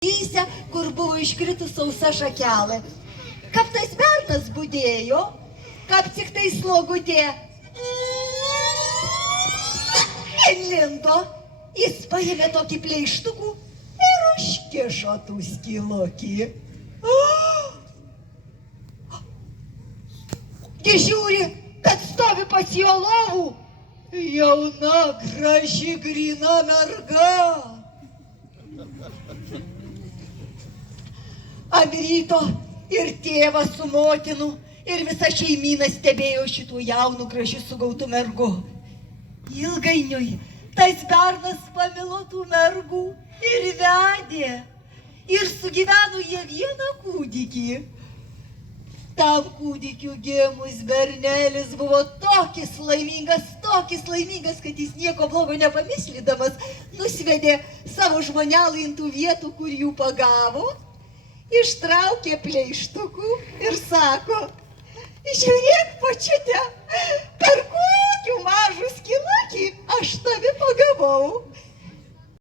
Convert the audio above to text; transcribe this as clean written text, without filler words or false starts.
Įse, kur buvo iškritus sausa šakelė. Kaip tas bernas budėjo, kaip tik tai slogutė. Lindo, jis paėmė tokį pleištukų ir užkišo tų skylokį. Jis žiūri, kad stovi pas jo lovų. Jauna, graži, gryna merga. Ant ryto ir tėvas su motinu, ir visa šeimyna stebėjo šitų jaunų gražių sugautų mergų. Ilgainiui tas bernas pamilo tų mergų ir vedė. Ir sugyveno jie vieną kūdikį. Tam kūdikiu gimus bernelis buvo tokis laimingas, kad jis nieko blogo nepamislydamas nusvedė savo žmonelą į tų vietų, kur jų pagavo. Ištraukė pleištukų ir sako: žiūrėk, počiute, per kokių mažų skylakį aš tavi pagavau.